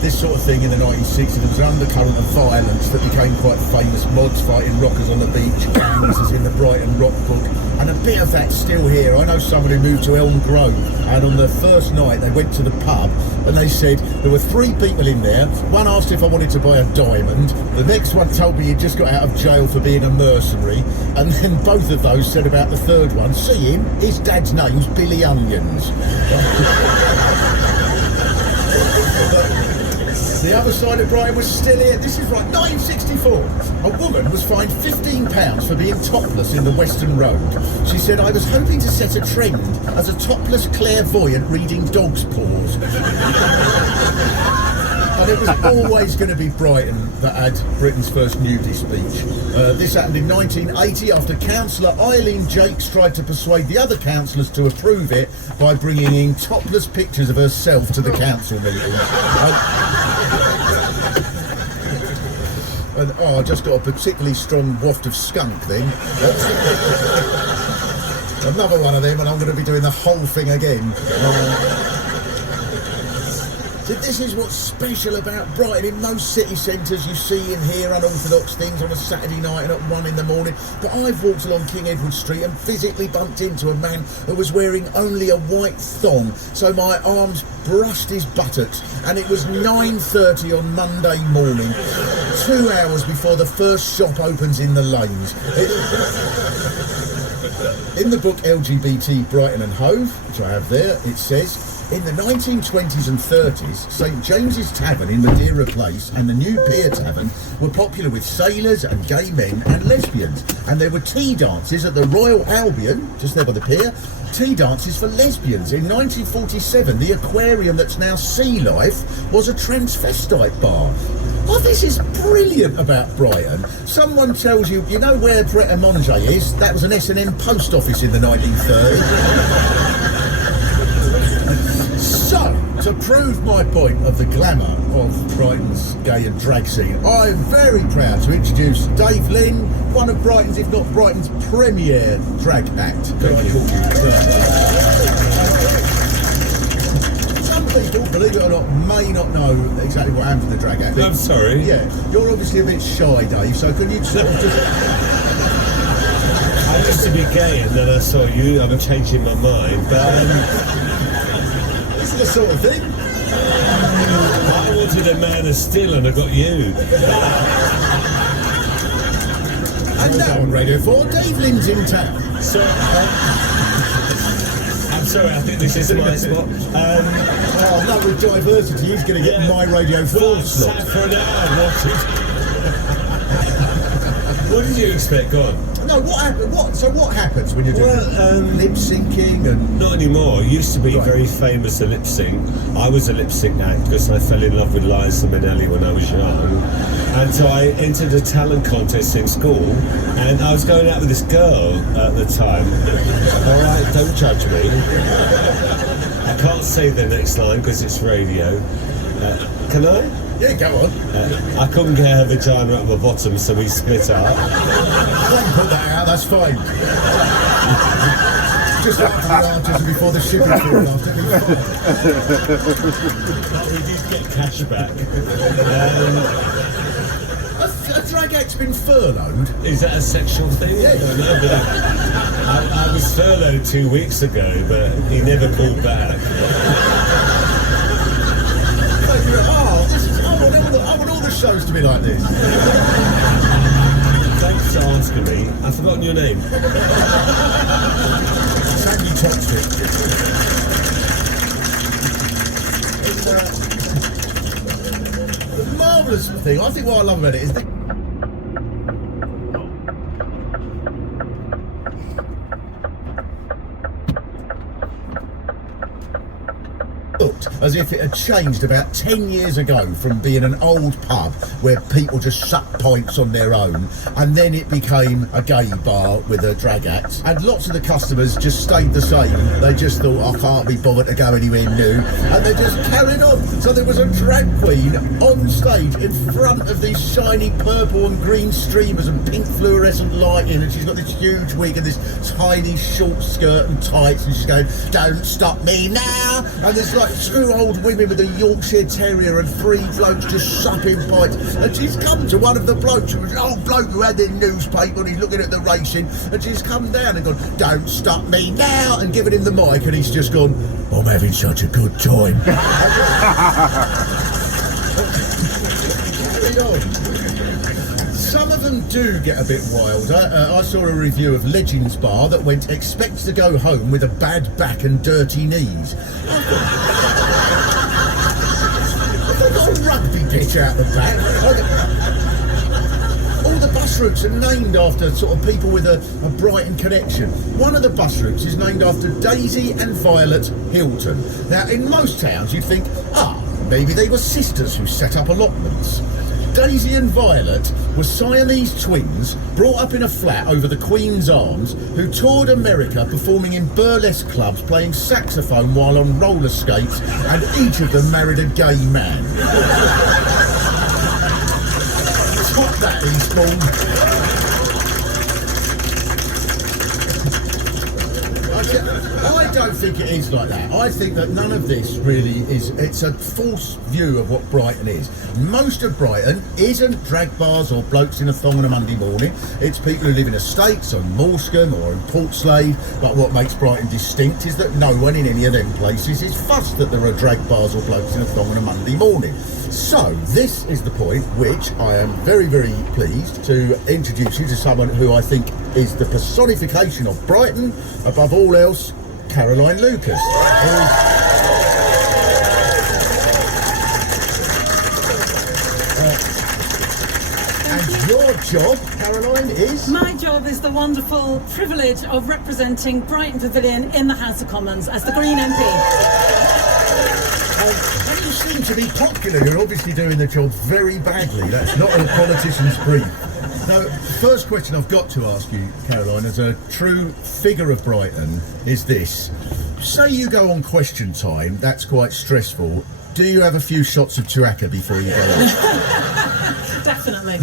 this sort of thing in the 1960s, there was an undercurrent of violence that became quite famous. Mods fighting rockers on the beach, gangs as in the Brighton Rock book, and a bit of that still here. I know someone who moved to Elm Grove, and on the first night they went to the pub and they said there were 3 people in there. One asked if I wanted to buy a diamond, the next one told me he'd just got out of jail for being a mercenary, and then both of those said about the third one, "See him, his dad's name's Billy Onions." The other side of Brighton was still here. This is right, 1964. A woman was fined £15 for being topless in the Weston Road. She said, "I was hoping to set a trend as a topless clairvoyant reading dog's paws." And it was always going to be Brighton that had Britain's first nudie speech. This happened in 1980 after councillor Eileen Jakes tried to persuade the other councillors to approve it by bringing in topless pictures of herself to the council meeting. And I just got a particularly strong waft of skunk then. Another one of them, and I'm going to be doing the whole thing again. This is what's special about Brighton. In most city centres you see and hear unorthodox things on a Saturday night and at 1 in the morning, but I've walked along King Edward Street and physically bumped into a man who was wearing only a white thong, so my arms brushed his buttocks, and it was 9:30 on Monday morning, 2 hours before the first shop opens in the lanes. In the book LGBT Brighton and Hove, which I have there, it says, in the 1920s and 30s, St James's Tavern in Madeira Place and the New Pier Tavern were popular with sailors and gay men and lesbians. And there were tea dances at the Royal Albion, just there by the pier, tea dances for lesbians. In 1947, the aquarium that's now Sea Life was a transvestite bar. Oh, this is brilliant about Brighton. Someone tells you, you know where Pret a Manger is? That was an S&M post office in the 1930s. So, to prove my point of the glamour of Brighton's gay and drag scene, I'm very proud to introduce Dave Lynn, one of Brighton's, if not Brighton's, premier drag act. Some people, believe it or not, may not know exactly what happened to the drag act. I'm sorry. Yeah, you're obviously a bit shy, Dave, so can you sort of just... I used to be gay and then I saw you, I'm changing my mind, but... This is the sort of thing. I wanted a man of steel and I got you. And now on Radio 4, Dave Lynn's in town. So, I'm sorry, I think this is my spot. Oh no, with diversity, he's going to get my Radio 4 slot. Sat for an hour, what did you expect? Go on. No, what happens when you're doing lip syncing and... Not anymore. Used to be Right. very famous at lip sync. I was a lip sync act because I fell in love with Liza Minnelli when I was young. And so I entered a talent contest in school and I was going out with this girl at the time. All right, don't judge me. I can't say the next line because it's radio. Can I? Yeah, go on. I couldn't get her vagina up my bottom, so we split up. I can put that out, that's fine. Just after the artist and before the shipping forecast, it'll be fine. We did get cash back. A drag act's been furloughed. Is that a sexual thing? Yeah. I don't know, but I was furloughed 2 weeks ago, but he never called back. I want all the shows to be like this? Thanks for asking me. I've forgotten your name. Sandy Toxic. The marvellous thing, I think what I love about it is the looked as if it had changed about 10 years ago from being an old pub where people just sucked pints on their own, and then it became a gay bar with a drag act, and lots of the customers just stayed the same. They just thought, I can't be bothered to go anywhere new, and they just carried on. So there was a drag queen on stage in front of these shiny purple and green streamers and pink fluorescent lighting, and she's got this huge wig and this tiny short skirt and tights, and she's going, don't stop me now, and there's like 2 old women with a Yorkshire Terrier and 3 blokes just supping pints, and she's come to one of the blokes, who was an old bloke who had their newspaper, and he's looking at the racing, and she's come down and gone, don't stop me now, and given him the mic, and he's just gone, I'm having such a good time. Some of them do get a bit wild. I saw a review of Legends Bar that went, expect to go home with a bad back and dirty knees. They've got a rugby pitch out the back. All the bus routes are named after sort of people with a Brighton connection. One of the bus routes is named after Daisy and Violet Hilton. Now, in most towns, you'd think, maybe they were sisters who set up allotments. Daisy and Violet were Siamese twins brought up in a flat over the Queen's Arms who toured America performing in burlesque clubs, playing saxophone while on roller skates, and each of them married a gay man. Top that, Eastbourne. I don't think it is like that. I think that none of this really is, it's a false view of what Brighton is. Most of Brighton isn't drag bars or blokes in a thong on a Monday morning. It's people who live in estates on Morscombe or in Portslade. But what makes Brighton distinct is that no one in any of them places is fussed that there are drag bars or blokes in a thong on a Monday morning. So this is the point which I am very, very pleased to introduce you to someone who I think is the personification of Brighton, above all else, Caroline Lucas. And your job, Caroline, is? My job is the wonderful privilege of representing Brighton Pavilion in the House of Commons as the Green MP. And you seem to be popular. You're obviously doing the job very badly. That's not a politician's brief. Now, first question I've got to ask you, Caroline, as a true figure of Brighton, is this. Say you go on Question Time, that's quite stressful. Do you have a few shots of Tuaca before you go on? Definitely.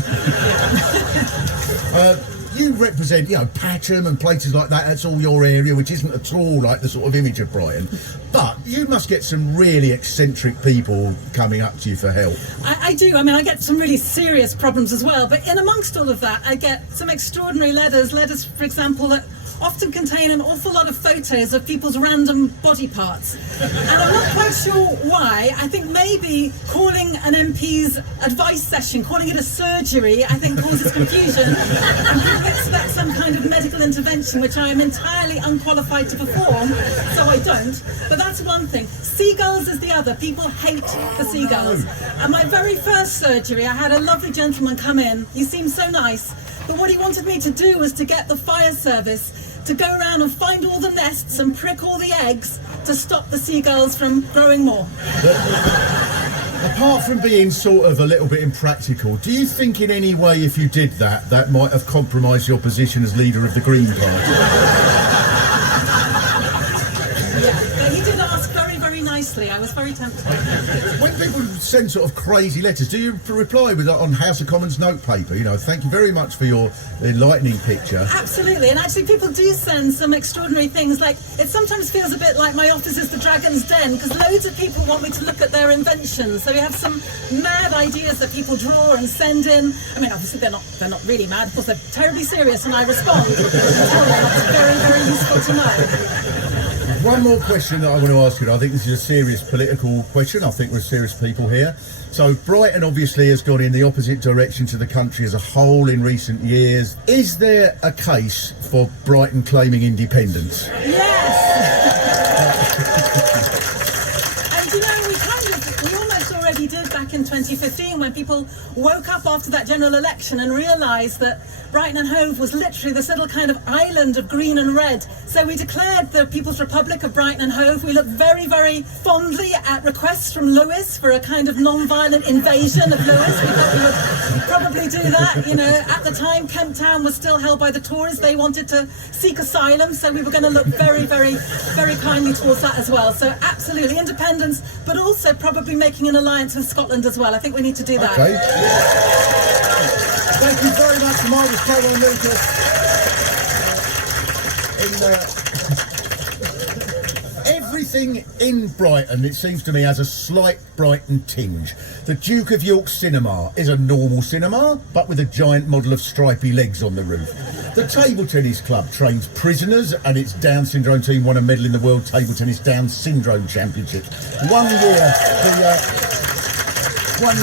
You represent, Patcham and places like that. That's all your area, which isn't at all like the sort of image of Brighton. But you must get some really eccentric people coming up to you for help. I do. I mean, I get some really serious problems as well. But in amongst all of that, I get some extraordinary letters, for example, that often contain an awful lot of photos of people's random body parts. And I'm not quite sure why. I think maybe calling an MP's advice session, calling it a surgery, I think causes confusion. And people expect some kind of medical intervention, which I am entirely unqualified to perform, so I don't. But that's one thing. Seagulls is the other. People hate the seagulls. And my very first surgery, I had a lovely gentleman come in. He seemed so nice. But what he wanted me to do was to get the fire service to go around and find all the nests and prick all the eggs to stop the seagulls from growing more. Apart from being sort of a little bit impractical, do you think in any way if you did that, that might have compromised your position as leader of the Green Party? Yeah, he did ask very, very nicely. I was very tempted. When people send sort of crazy letters, do you reply with on House of Commons notepaper? Thank you very much for your enlightening picture. Absolutely, and actually people do send some extraordinary things. Like, it sometimes feels a bit like my office is the Dragon's Den, because loads of people want me to look at their inventions. So we have some mad ideas that people draw and send in. I mean, obviously they're not really mad. Of course, they're terribly serious, and I respond. I tell them that's very, very useful to know. one more question that I want to ask you. I think this is a serious political question. I think we're serious people here. So Brighton obviously has gone in the opposite direction to the country as a whole in recent years. Is there a case for Brighton claiming independence? Yes! And you know, we almost already did back in 2015 when people woke up after that general election and realised that Brighton and Hove was literally this little kind of island of green and red. So we declared the People's Republic of Brighton and Hove. We looked very, very fondly at requests from Lewis for a kind of non-violent invasion of Lewis. We thought we would probably do that. You know, at the time, Kemp Town was still held by the Tories. They wanted to seek asylum, so we were going to look very, very, very kindly towards that as well. So absolutely independence, but also probably making an alliance with Scotland as well. I think we need to do that. Okay. Thank you very much, Marcus, Favel and Lucas. Everything in Brighton, it seems to me, has a slight Brighton tinge. The Duke of York Cinema is a normal cinema, but with a giant model of stripy legs on the roof. The table tennis club trains prisoners, and its Down syndrome team won a medal in the World Table Tennis Down Syndrome Championships. One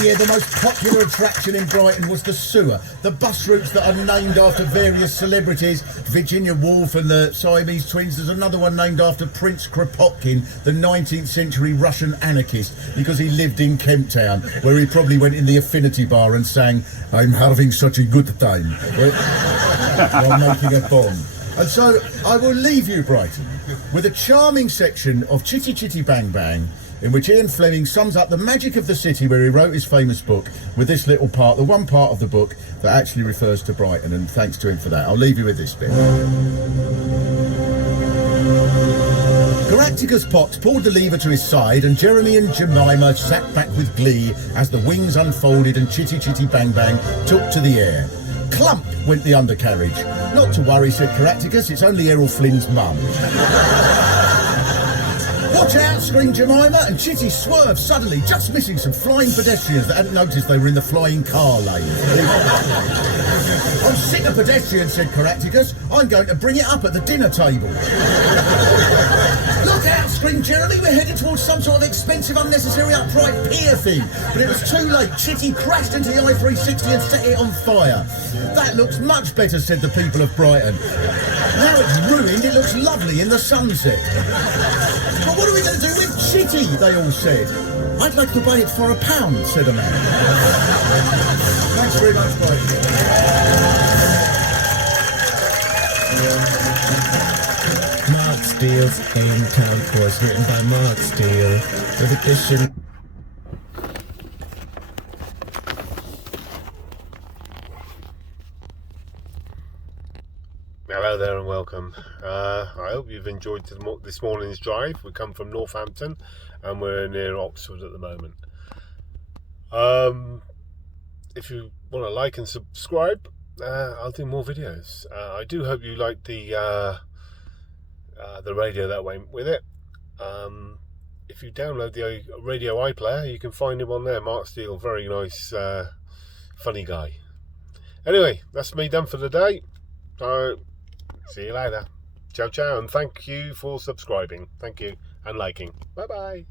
year, the most popular attraction in Brighton was the sewer. The bus routes that are named after various celebrities, Virginia Woolf and the Siamese twins. There's another one named after Prince Kropotkin, the 19th century Russian anarchist, because he lived in Kemp Town, where he probably went in the Affinity Bar and sang, "I'm having such a good time," while making a bomb. And so I will leave you, Brighton, with a charming section of Chitty Chitty Bang Bang, in which Ian Fleming sums up the magic of the city where he wrote his famous book with this little part, the one part of the book that actually refers to Brighton, and thanks to him for that. I'll leave you with this bit. Caractacus Pox pulled the lever to his side, and Jeremy and Jemima sat back with glee as the wings unfolded and Chitty Chitty Bang Bang took to the air. Clump went the undercarriage. Not to worry, said Caractacus, it's only Errol Flynn's mum. Watch out, screamed Jemima, and Chitty swerved suddenly, just missing some flying pedestrians that hadn't noticed they were in the flying car lane. I'm sick of pedestrians, said Caractacus. I'm going to bring it up at the dinner table. Look out, screamed Jeremy, we're headed towards some sort of expensive, unnecessary, upright pier thing. But it was too late. Chitty crashed into the I-360 and set it on fire. That looks much better, said the people of Brighton. Now it's ruined, it looks lovely in the sunset. But what are we going to do with Chitty, they all said. I'd like to buy it for £1, said a man. Thanks very much, Brighton. Mark Steele's Game Town Course, written by Mark Steele, with addition. Hello there and welcome. I hope you've enjoyed this morning's drive. We come from Northampton and we're near Oxford at the moment. If you want to like and subscribe, I'll do more videos. I do hope you like the radio that went with it. If you download the radio iPlayer, you can find him on there. Mark Steele, very nice, funny guy. Anyway, that's me done for the day. See you later. Ciao, ciao, and thank you for subscribing. Thank you, and liking. Bye-bye.